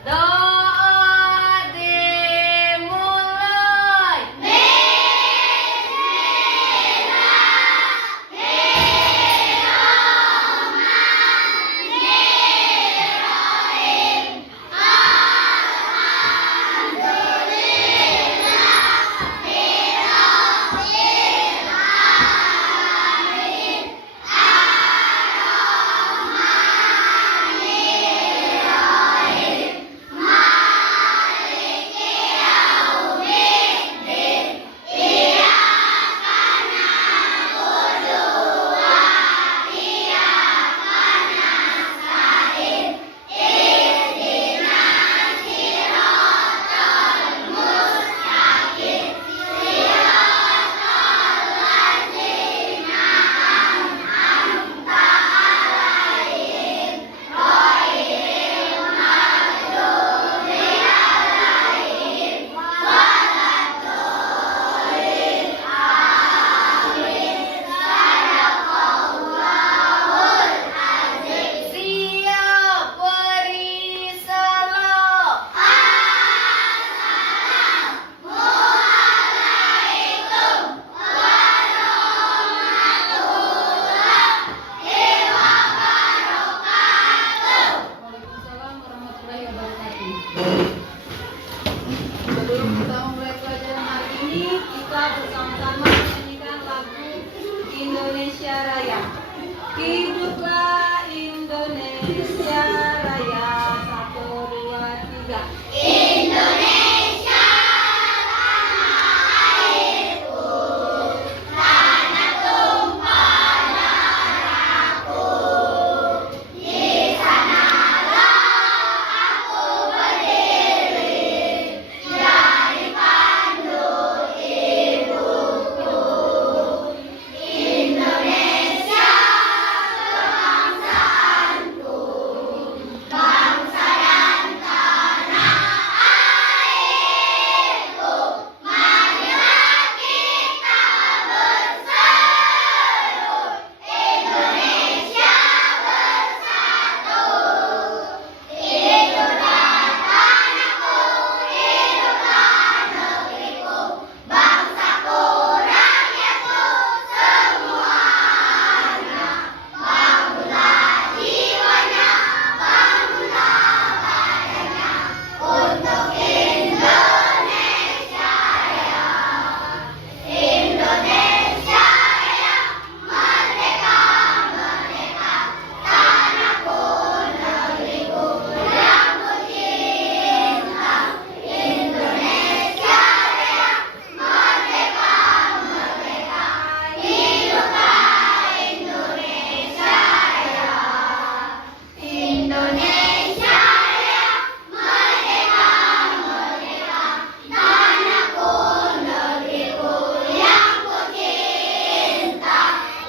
Doa dimulai. Sebelum kita mulai pelajaran hari ini, kita bersama-sama menyanyikan lagu Indonesia Raya. Hiduplah Indonesia Raya, 1, 2, 3. Indonesia tanah airku, tanah tumpah darahku. Di sanalah aku berdiri, jadi pandu ibuku. Indonesia kebangsaanku, bangsa dan tanah airku. Marilah kita berseru, Indonesia bersatu. Hiduplah tanahku, hiduplah negeriku, bangsaku, rakyatku semuanya. Bangunlah jiwanya, bangunlah badannya, untuk Indonesia Raya. Indonesia Raya, merdeka, merdeka, tanahku, negeriku yang ku cinta. Indonesia Raya, merdeka, merdeka, hiduplah Indonesia Raya. Indonesia Raya, merdeka, merdeka, tanahku, negeriku yang ku cinta.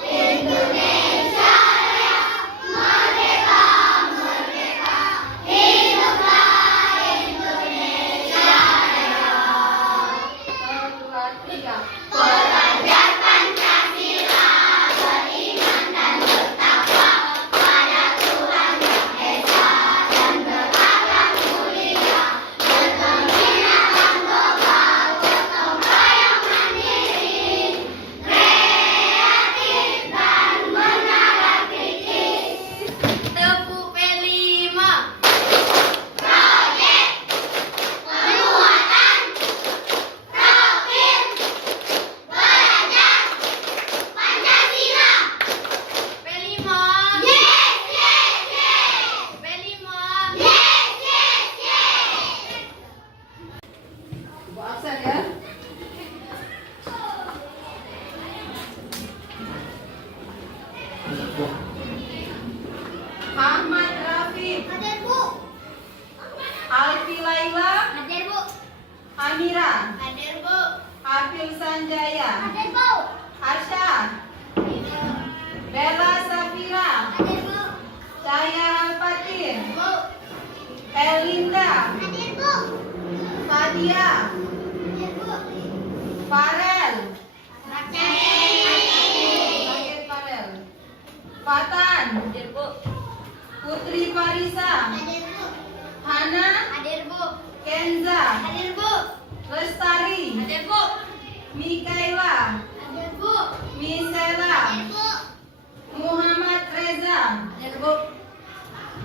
Indonesia Raya, merdeka, merdeka, hiduplah Indonesia Raya. 1, 2, 3. Pelajar Pancasila, beriman dan bertakwa pada Tuhan Yang Esa, dan berakhlak mulia, berkeinginan global, gotong royong mandiri, kreatif dan menarik kritis. Tepuk P5. Proyek penguatan profil belajar Pancasila. P5. Yes, yes, yes. P5. Yes, yes, yes. Ibu absen ya. Ahmad Rafiq. Hadir, Bu. Alfi Laila. Hadir, Bu. Amira. Hadir, Bu. Afil Sanjaya. Hadir, Bu. Arsha. Bella Safira. Hadir, Bu. Cahaya Alfatin. Bu. Elinda. Hadir, Bu. Fadia. Hadir, Bu. Farel. Hadir. Farel. Fatan. Hadir, Bu. Putri Parisa, Hadir, Bu. Hana, Hadir, Bu. Kenza, Hadir, Bu. Lestari, Hadir, Bu. Mikaela, Hadir, Bu. Misela, Hadir, Bu. Muhammad Reza, Hadir, Bu.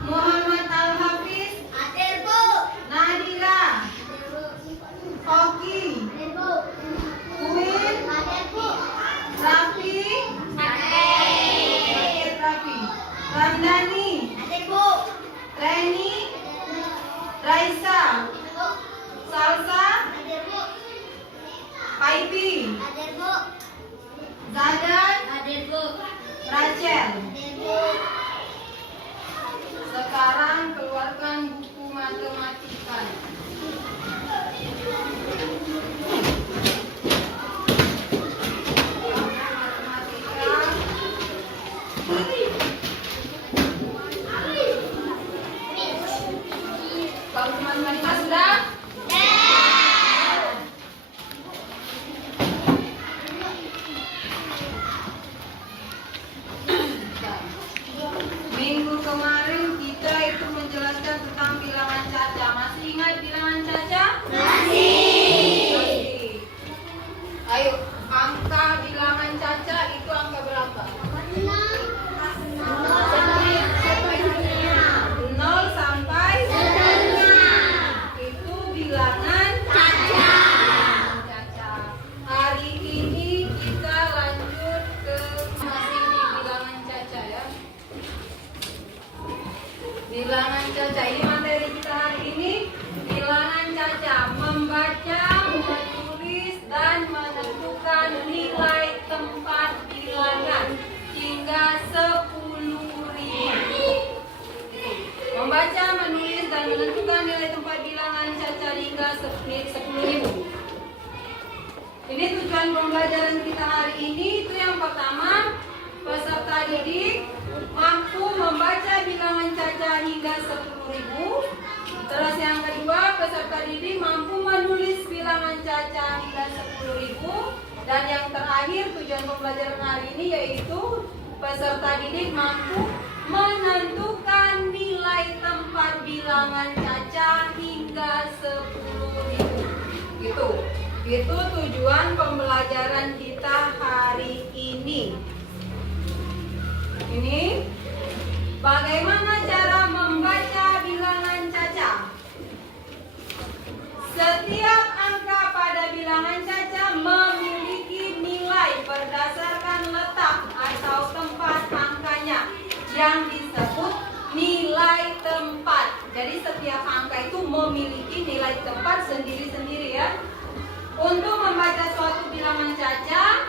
Muhammad Al-Hafiz, Hadir, Bu. Nadira, Hadir, Bu. Oki, Hadir, Bu. Uwin, Hadir, Bu. Rafi, Hadir. Rafi, Ramdhani, Hadir, Bu. Reni, Raisa, Hadir, Bu. Salsa, Hadir, Bu. Paipi, Hadir, Bu. Zadan, Hadir, Bu. Rachel. Hadir, Bu. Sekarang keluarkan buku matematika. Kalau matematika sudah? Minggu kemarin kita itu menjelaskan tentang bilangan caca. Masih ingat bilangan caca? Masih. Ayo, angka bilangan caca itu angka berapa? 0 sampai itu bilangan caca. Hari ini kita lanjut ke masih di bilangan caca ya. Bilangan caca ini materi kita hari ini. Bilangan caca, membaca, menulis dan menentukan nilai tempat bilangan hingga 10.000. Membaca, menulis dan menentukan nilai tempat bilangan caca hingga 10.000. Ini tujuan pembelajaran kita hari ini. Itu yang pertama, peserta didik mampu membaca bilangan caca hingga 10.000. Terus yang kedua, peserta didik mampu menulis bilangan caca hingga 10.000. Dan yang terakhir, tujuan pembelajaran hari ini yaitu peserta didik mampu menentukan nilai tempat bilangan caca hingga 10.000. Gitu. Itu tujuan pembelajaran kita hari ini. Ini bagaimana cara membaca bilangan caca. Setiap angka pada bilangan caca memiliki nilai berdasarkan letak atau tempat angkanya yang disebut nilai tempat. Jadi setiap angka itu memiliki nilai tempat sendiri-sendiri ya. Untuk membaca suatu bilangan caca,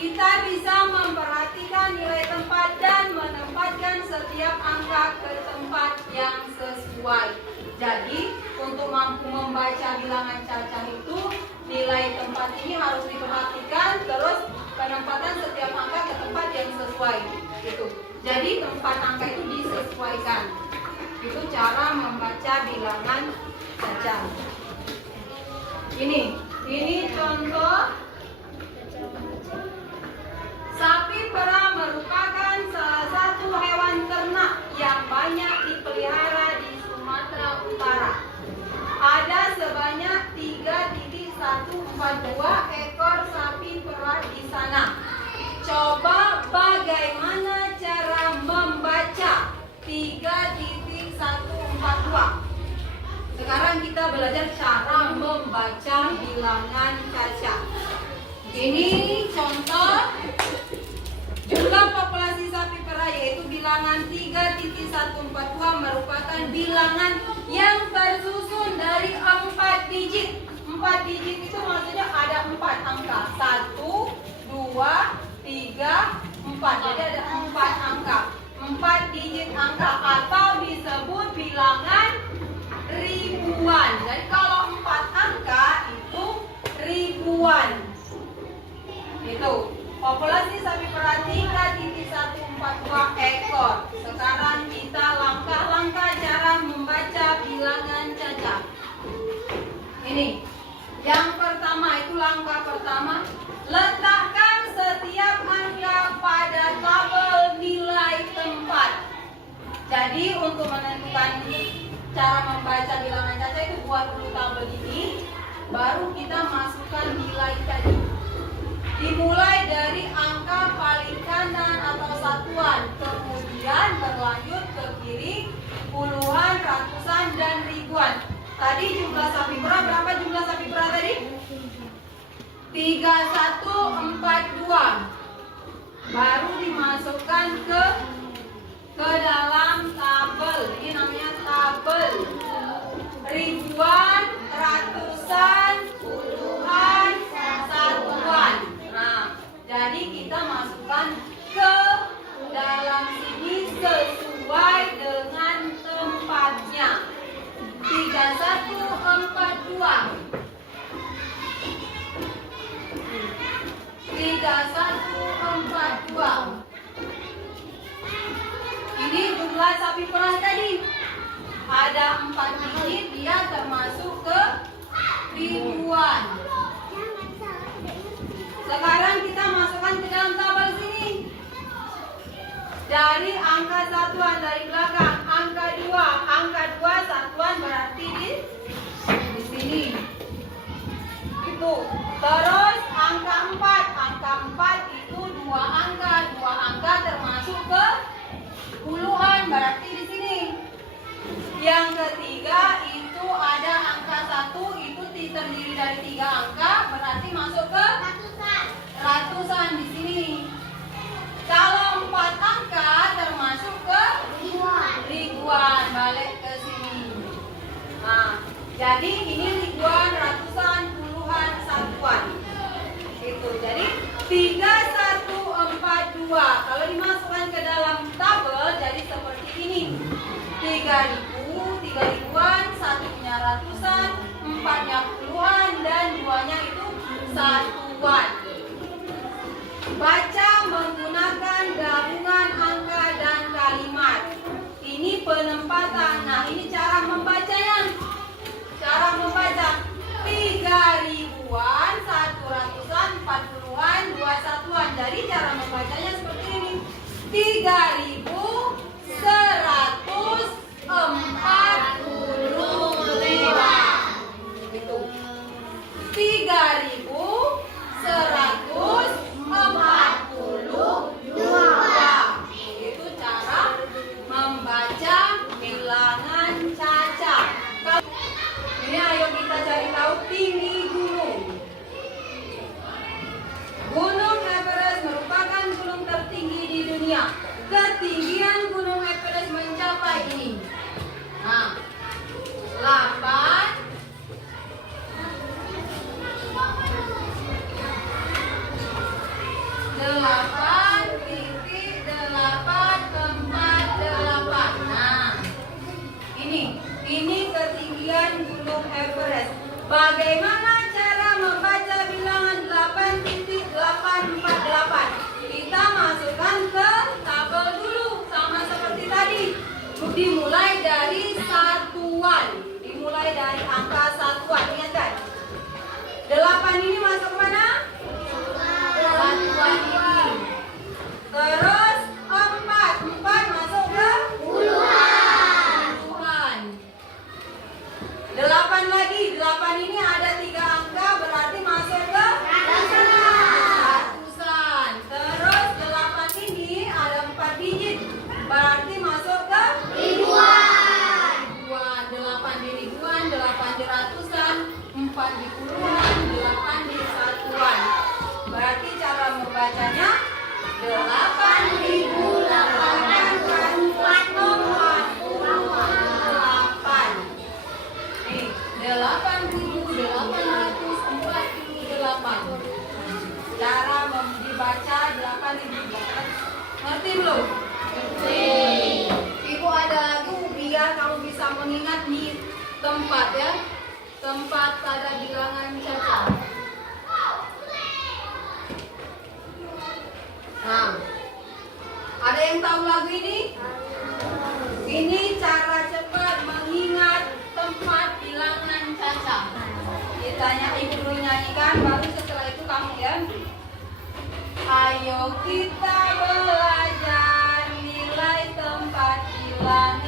kita bisa memperhatikan nilai tempat dan menempatkan setiap angka ke tempat yang sesuai. Jadi, untuk mampu membaca bilangan caca itu, nilai tempat ini harus diperhatikan, terus penempatan setiap angka ke tempat yang sesuai. Gitu. Jadi, tempat angka itu disesuaikan. Itu cara membaca bilangan caca. Ini contoh. Sapi perah merupakan salah satu hewan ternak yang banyak dipelihara di Sumatera Utara. Ada sebanyak 3.142 ekor sapi perah di sana. Coba bagaimana cara membaca 3.142. Sekarang kita belajar cara membaca bilangan caca. Ini contoh jumlah populasi sapi perah yaitu bilangan 3.142 merupakan bilangan yang tersusun dari 4 digit. 4 digit itu maksudnya ada 4 angka. 1, 2, 3, 4. Jadi ada 4 angka. 4 digit angka atau disebut bilangan ribuan. Jadi kalau 4 angka itu ribuan. Itu populasi sapi perah 3.142 ekor. Sekarang kita langkah-langkah cara membaca bilangan caca. Ini yang pertama, itu langkah pertama. Letakkan setiap angka pada tabel nilai tempat. Jadi Jadi untuk menentukan cara membaca bilangan caca itu buat dulu tabel ini, baru kita masukkan nilai tadi. Dimulai dari angka paling kanan atau satuan, kemudian berlanjut ke kiri, puluhan, ratusan, dan ribuan. Tadi jumlah sapi perah, berapa jumlah sapi perah tadi? 3142. Baru dimasukkan ke dalam tabel. Ini namanya tabel. Ribuan, ratusan, puluhan, satuan. Nah, jadi kita masukkan ke dalam sini sesuai dengan tempatnya. 3142. 3142. Ini jumlah sapi perah tadi. Ada 4 digit, dia termasuk ke ribuan. Sekarang kita masukkan ke dalam tabel sini. Dari angka satuan dari belakang, angka 2 satuan berarti di sini. Itu. Terus angka 4 itu 2 angka termasuk ke puluhan berarti di sini. Yang ketiga itu ada angka 1 itu terdiri dari 3 angka berarti masuk ke ratusan di sini. Kalau 4 angka termasuk ke ribuan, balik ke sini. Nah, jadi ini ribuan, ratusan, puluhan, satuan. Itu. Jadi 3142 kalau dimasukkan ke dalam tabel jadi seperti ini. 3000, 3000-an, satunya ratusan, 4-nya puluhan, dan 2-nya itu satuan. Baca menggunakan gabungan angka dan kalimat. Ini penempatan. Nah, ini cara membacanya. Cara membaca 3000-an, 1 ratusan, 4 puluhan, 2 satuan. Jadi cara membacanya seperti ini. 3145. Itu. 3142. Itu cara membaca bilangan caca. Ini ayo kita cari tahu tinggi gunung. Gunung Everest merupakan gunung tertinggi di dunia. Ketinggian Gunung Everest mencapai ini. Nah, 8,848. Nah, ini ketinggian Gunung Everest. Bagaimana cara membaca bilangan 8,848? Kita masukkan ke tabel dulu sama seperti tadi. Dimulai dari satuan. Dimulai dari angka satuan. Ingat kan? 8 ini masuk mana? Satuan ini. Terus 4 masuk ke puluhan. 8 lagi. 8 ini ada 3 angka berarti masuk ke ratusan. Terus 8 ini ada 4 digit berarti masuk ke ribuan. 8 di ribuan, 8 di ratusan, 4 di puluhan, 8 di satuan. Berarti cara membacanya 8.848. Nih, 8.848. Cara dibaca 8.000. Ngerti belum? Ibu ada lagu biar kamu bisa mengingat di tempat ya. Tempat pada bilangan caca. Nah, ada yang tahu lagu ini? Ini cara cepat mengingat tempat bilangan caca. Ditanya ibu dulu nyanyikan, baru setelah itu kamu ya. Ayo kita belajar nilai tempat bilangan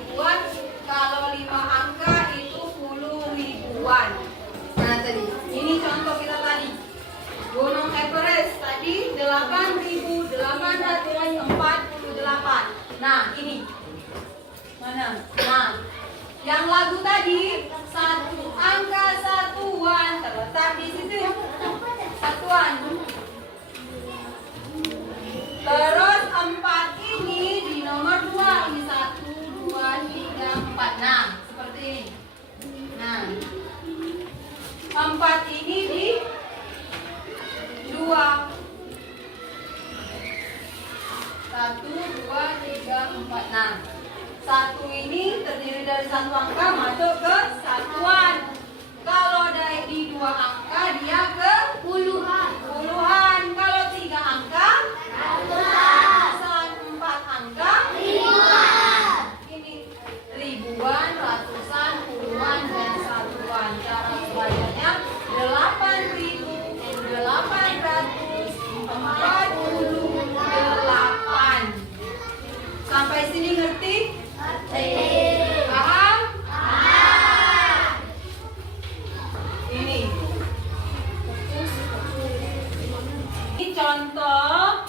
ribuan. Kalau 5 angka itu 10 ribuan. Nah tadi, ini contoh kita tadi. Gunung Everest tadi 8.848. Nah ini mana? Nah, yang lagu tadi satu angka satuan terletak di situ. Satuan. Terus 4 ini di nomor 2. Ini 1, 2, 3, 4. Nah, seperti ini. Nah, 4 ini di 2. 1, 2, 3, 4. Nah, 1 ini terdiri dari 1 angka masuk ke satuan. Kalau di 2 angka dia ke puluhan. Kalau 3 angka ratusan. 4 angka ribuan. Ini ribuan, ratusan, puluhan, dan satuan. Cara bacanya 8.848. Sampai sini ngerti? Paham? Ini contoh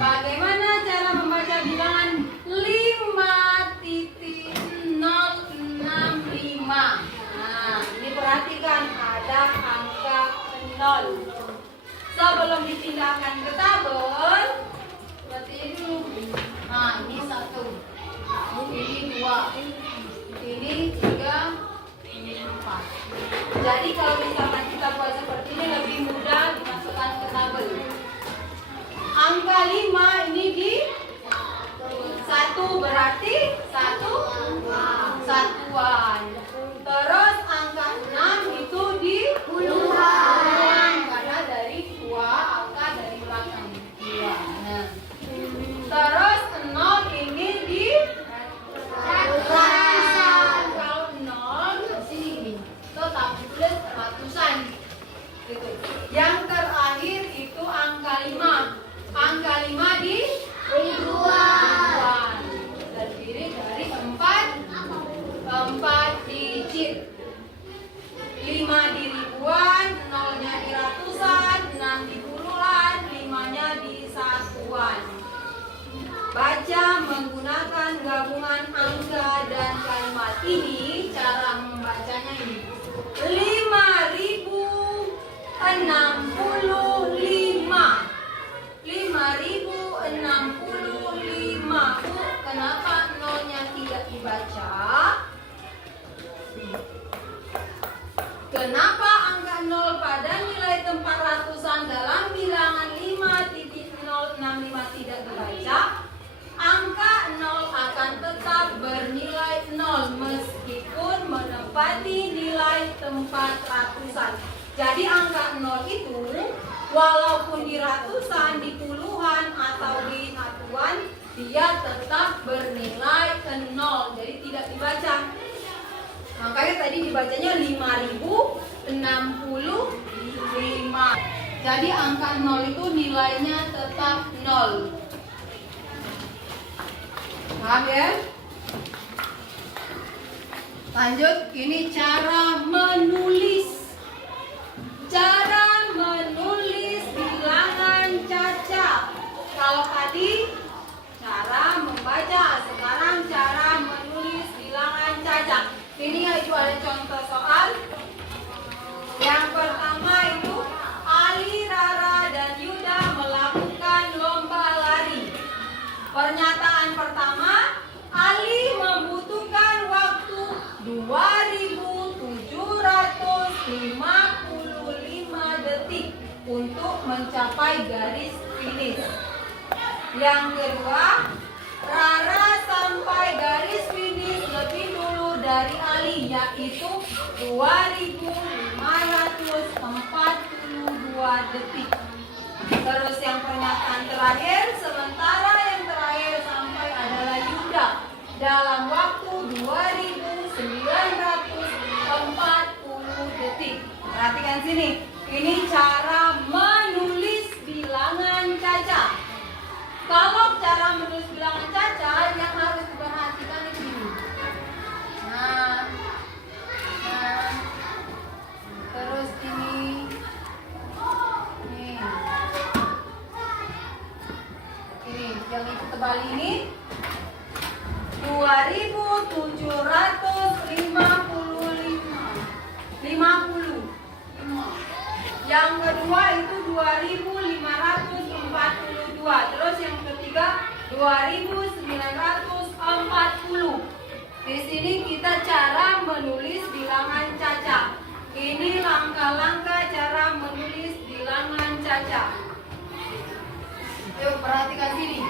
bagaimana cara membaca bilangan 5.065. Nah, ini perhatikan ada angka 0. Sebelum dipindahkan ke tabel, seperti ini dulu. Nah, ini 1, ini 2, ini 3, ini 4. Jadi kalau misalkan kita buat seperti ini lebih mudah dimasukkan ke tabel. Angka 5 ini di 1 berarti satuan. Terus angka 6 itu di puluhan karena dari 2 angka dari belakang 2. Nah. Terus 0 ini di ratusan. Kalau 0 di sini tetap tulis ratusan. Gitu. Yang terakhir itu angka 5. Angka 5 di ribuan. Terdiri dari 4 digit. 5 di ribuan, 0-nya di ratusan, 6 di puluhan, 5-nya di satuan. Baca menggunakan gabungan angka dan kalimat. Ini cara membacanya ini. 5.065. 5.065. Kenapa nolnya tidak dibaca? Kenapa angka 0 pada nilai tempat ratusan dalam bilangan 5.065 tidak dibaca? Angka 0 akan tetap bernilai 0 meskipun menempati nilai tempat ratusan. Jadi angka 0 itu walaupun di ratusan, di puluhan, atau di satuan, dia tetap bernilai 0. Jadi tidak dibaca. Makanya tadi dibacanya 5.065. Jadi angka 0 itu nilainya tetap 0. Paham ya? Lanjut, ini cara menulis. Cara menulis bilangan caca. Kalau tadi cara membaca, sekarang cara menulis bilangan caca. Ini itu ada contoh soal. Yang pertama itu Ali, Rara, dan Yuda melakukan lomba lari. Pernyataan pertama, Ali membutuhkan waktu 2.755 detik untuk mencapai garis finish. Yang kedua, Rara sampai garis finish lebih dulu dari Ali, yaitu 2.542 detik. Terus yang pernyataan terakhir, sementara yang terakhir sampai adalah Yuda dalam waktu 2.940 detik. Perhatikan sini, ini cara menulis bilangan caca. Kalau cara menulis bilangan caca yang harus diperhatikan di sini. 50. Yang kedua itu 2542. Terus yang ketiga 2940. Di sini kita cara menulis bilangan caca. Ini langkah-langkah cara menulis bilangan caca. Yuk perhatikan sini.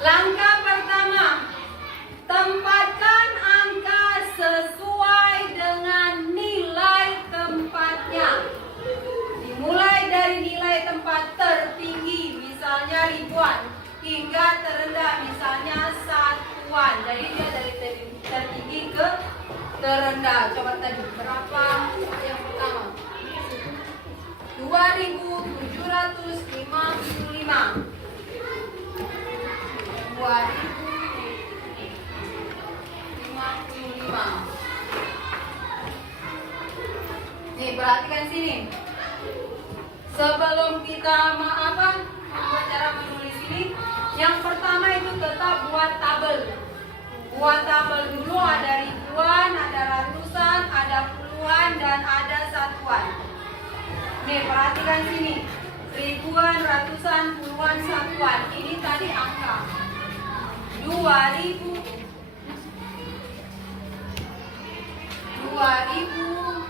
Langkah pertama, tempatkan angka sesuai dengan nilai tempatnya. Dimulai dari nilai tempat tertinggi, misalnya ribuan, hingga terendah, misalnya satuan. Jadi dia dari tertinggi ke terendah. Coba tadi berapa yang pertama? 2755. 2055. Nih perhatikan sini. Sebelum kita membuat cara menulis ini, yang pertama itu tetap buat tabel. Buat tabel dulu, ada ribuan, ada ratusan, ada puluhan, dan ada satuan. Nih perhatikan sini. Ribuan, ratusan, puluhan, satuan. Ini tadi angka 2000, 2700.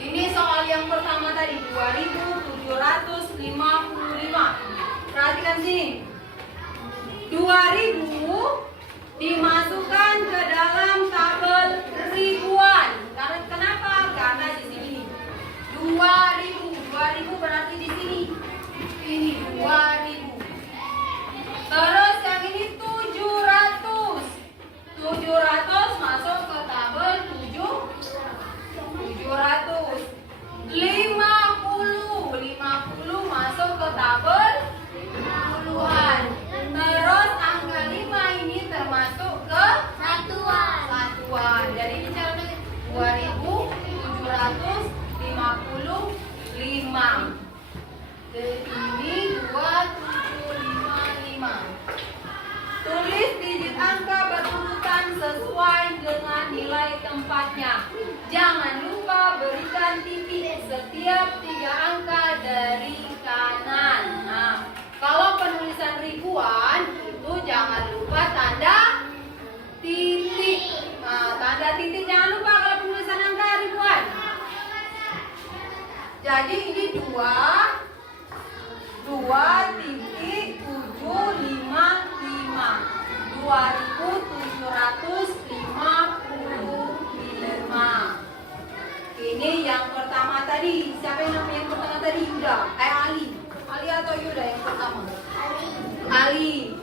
Ini soal yang pertama tadi 2755. Perhatikan sini. 2000 dimasukkan ke dalam tabel ribuan. Kenapa? Karena di sini 2000 berarti di sini. Ini 2000. Terus yang ini 700. 700 masuk ke tabel 700. 50 masuk ke tabel puluhan. Terus angka 5 ini termasuk ke satuan. Jadi ini cara 2755. Jadi ini 2755. Tulis digit angka berurutan sesuai dengan nilai tempatnya. Jangan lupa berikan titik setiap 3 angka dari kanan. Nah, kalau penulisan ribuan itu jangan lupa tanda titik. Nah, tanda titik jangan lupa kalau penulisan angka ribuan. Jadi ini 2.755. 2755. Ini yang pertama tadi. Siapa yang namanya yang pertama tadi? Yuda. Ali. Ali atau Yuda yang pertama? Ali.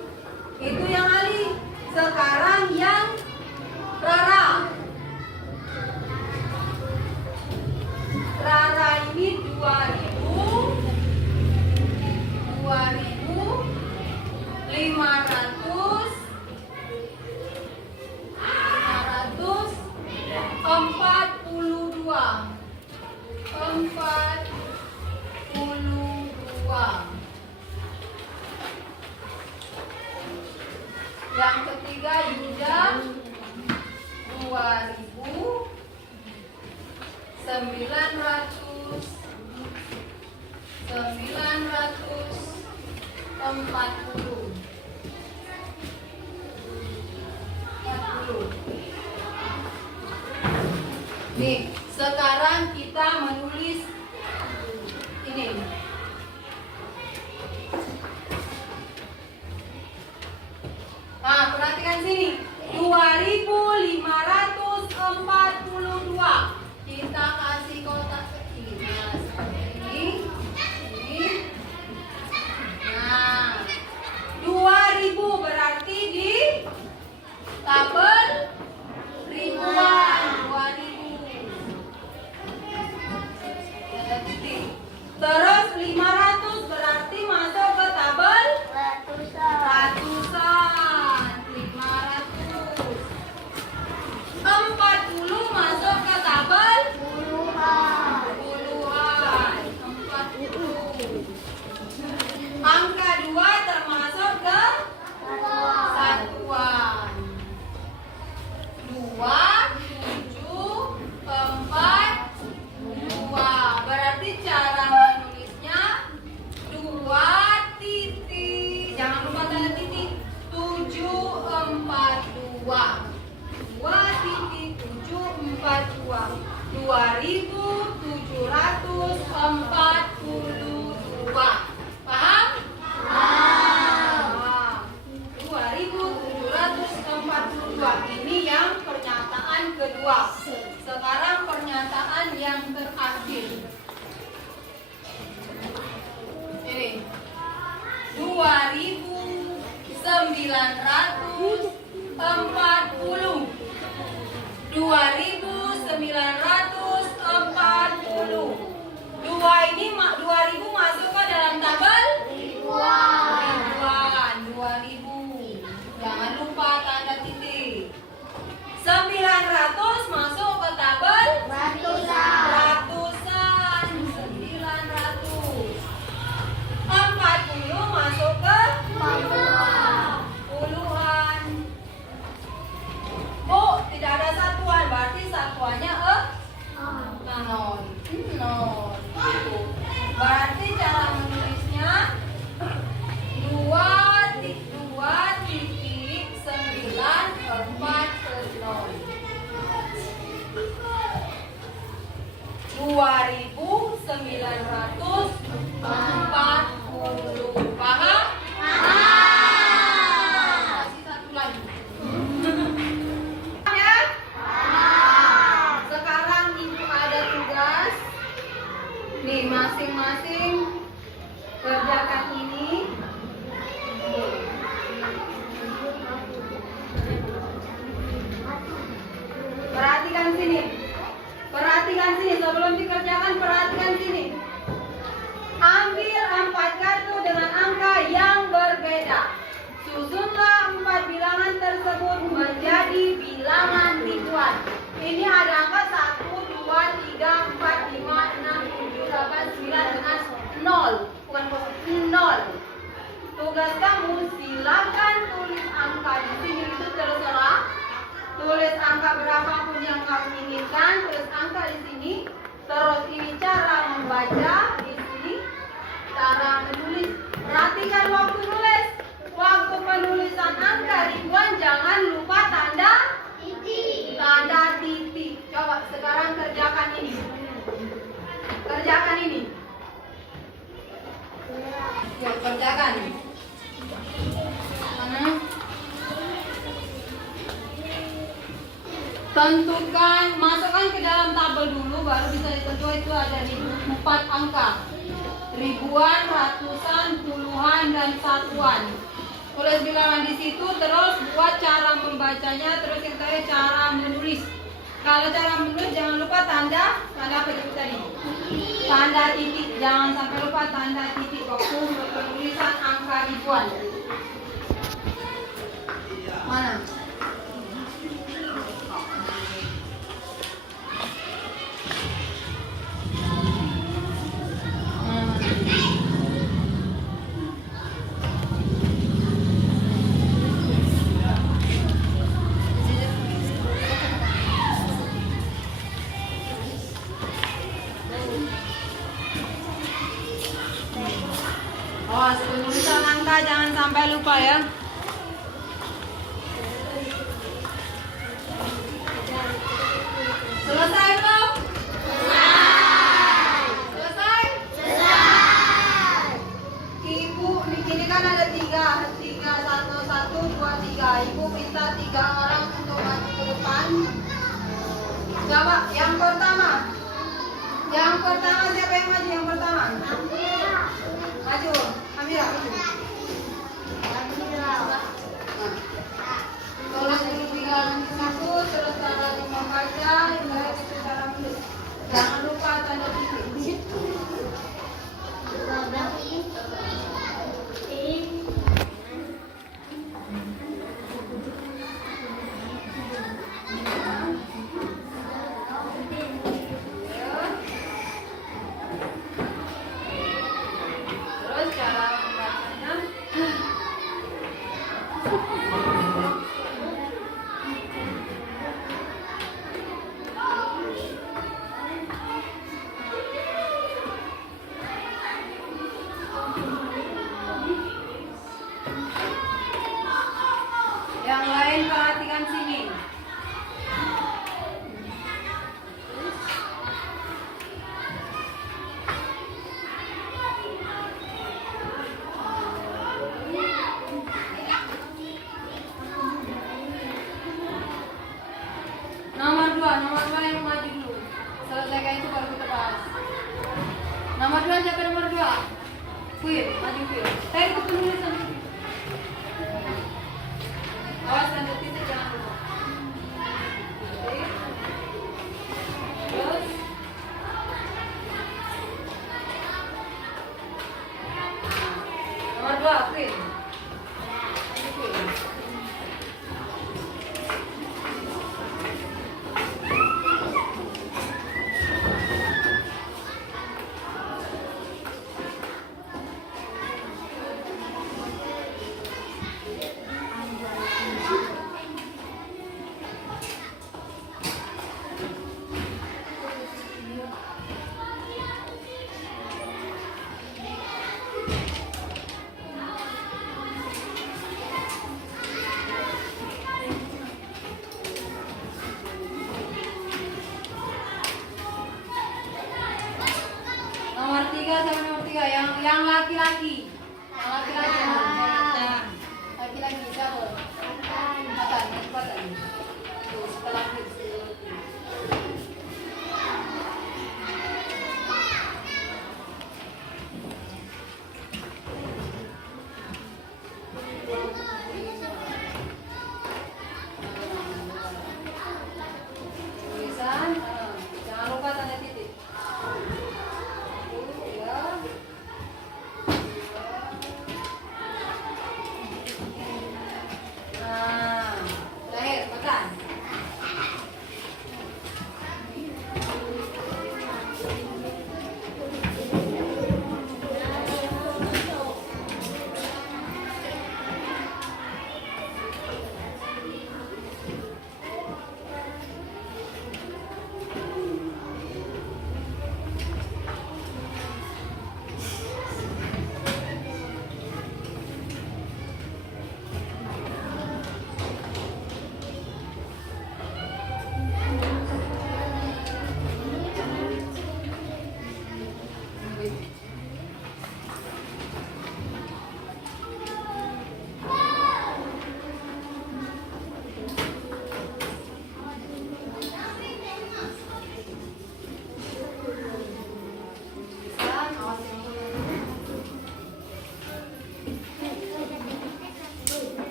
Itu yang Ali. Sekarang yang Rara. Rara ini 42. Yang ketiga Yuda 940. Nih, sekarang kita menulis ini. Nah, perhatikan sini. 2542. Kita kasih kotak kecil. Nah, seperti ini. Nah, 2000 berarti di tabel ribuan. 2000. 2.742. Paham? Nah, 2.742. Ini yang pernyataan kedua. Sekarang pernyataan yang terakhir. Ini 2.940. 2.940. 2 ini 2.000 masuk ke dalam tabel ribuan. 2.000. Jangan lupa tanda titik. 900 masuk ke tabel ratusan. 900. 40 masuk ke puluhan. Oh, tidak ada satuan, berarti satuannya nol. Gitu. Berarti cara menulisnya 2.940. 2.940. Paham? Kasih satu lagi. Ya? Sekarang ibu ada tugas. Nih, masing-masing kerjakan ini. Perhatikan sini. Perhatikan sini, sebelum dikerjakan perhatikan sini. Ambil 4 kartu dengan angka yang berbeda. Susunlah 4 bilangan tersebut menjadi bilangan ribuan. Ini ada angka 1, 2, 3, 4, 5, 6, 7, 8, 9 dengan 0. Bukan 0. Tugas kamu silakan tulis angka di sini, itu terserah. Tulis angka berapapun yang kamu inginkan, tulis angka di sini. Terus ini cara membaca di sini, cara menulis. Perhatikan waktu nulis. Waktu penulisan angka ribuan jangan lupa tanda titik. Coba sekarang kerjakan ini. Kerjakan ini. Yuk, kerjakan. Mana? Tentukan, masukkan ke dalam tabel dulu, baru bisa ditentukan. Itu ada 4 angka. Ribuan, ratusan, puluhan, dan satuan. Tulis bilangan di situ, terus buat cara membacanya, terus yang terakhir cara menulis. Kalau cara menulis jangan lupa tanda apa itu tadi? Tanda titik, jangan sampai lupa tanda titik waktu penulisan angka ribuan. Mana? Awas penulisan angka jangan sampai lupa ya. Selesai belum? Selesai? Ibu di sini kan ada 3, 1, 2, 3. Ibu minta 3 orang untuk maju ke depan. Coba yang pertama. Yang pertama siapa yang maju yang pertama? Maju, Amira maju. Tulis dulu bilangan di situ, terus cara membaca, itu cara menulis. Jangan lupa tanda titik. Terus cara membacanya. nomor 2 yang maju dulu. Selesaikan itu baru kita bahas. Nomor 2 siapa nomor 2? Queen, maju Queen. Saya ikut penulisan. Awas tanda titik jangan lupa. Oke. Terus nomor 2 Queen. Maju Queen. Nomor 3 sama nomor 3 yang laki-laki. Yang laki-laki. Laki-laki siapa? Matan, cepatan. Tuh, setelah itu. Tulisan, jangan lupa tanda titik. Terakhir, makan.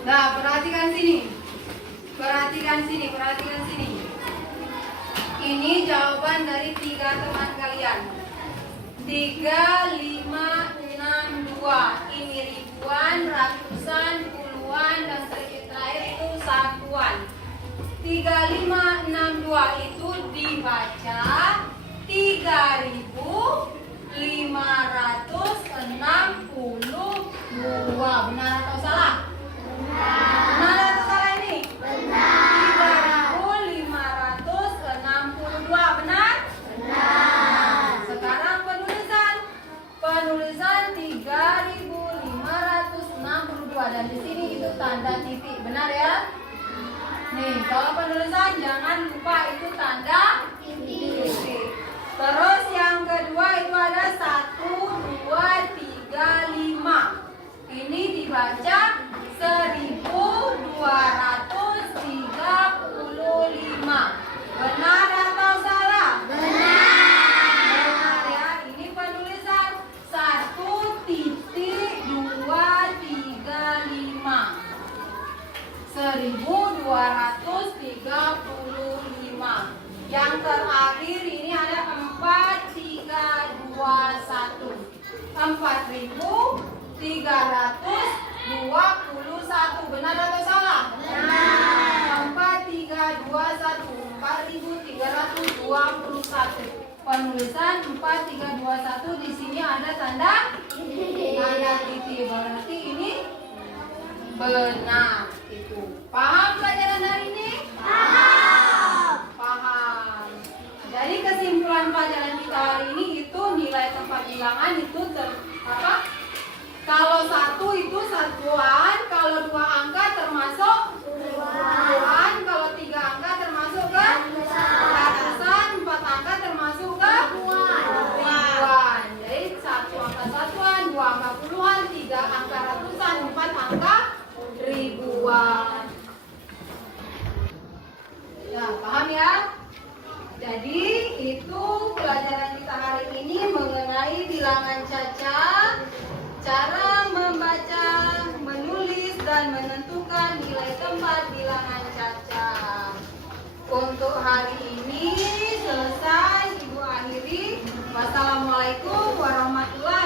Nah, perhatikan sini. Perhatikan sini. Ini jawaban dari 3 teman kalian. 3, 5, 6, 2. Ini ribuan, ratusan, puluhan, dan terakhir itu satuan. 3, 5, 6, 2 itu dibaca 3.562. Benar atau salah? Benar atau salah ini? Benar. 3.562. Benar? Benar. Sekarang penulisan 3.562 dan di sini itu tanda titik. Benar ya? Nih, kalau penulisan jangan lupa itu tanda titik. Terus yang kedua itu ada 1, 2, 3, 5. Ini dibaca 1.235. Benar atau salah? Benar ya. Ini penulisan 1.235. 1.235. Yang terakhir ini ada 4.321. 4.321. Benar atau salah? Benar. 4.321. 4.321. Penulisan 4.321 di sini ada tanda titik. Berarti ini benar itu. Paham pelajaran hari ini? Paham. Jadi kesimpulan pelajaran kita hari ini itu nilai tempat bilangan itu kalau 1 itu satuan, kalau 2 angka termasuk satuan, kalau 3 angka termasuk ke ratusan, 4 angka termasuk ke ribuan. Jadi 1 angka satuan, 2 angka Paham ya? Jadi itu pelajaran kita hari ini mengenai bilangan caca, cara membaca, menulis dan menentukan nilai tempat bilangan caca. Untuk hari ini selesai, Ibu akhiri. Wassalamualaikum warahmatullahi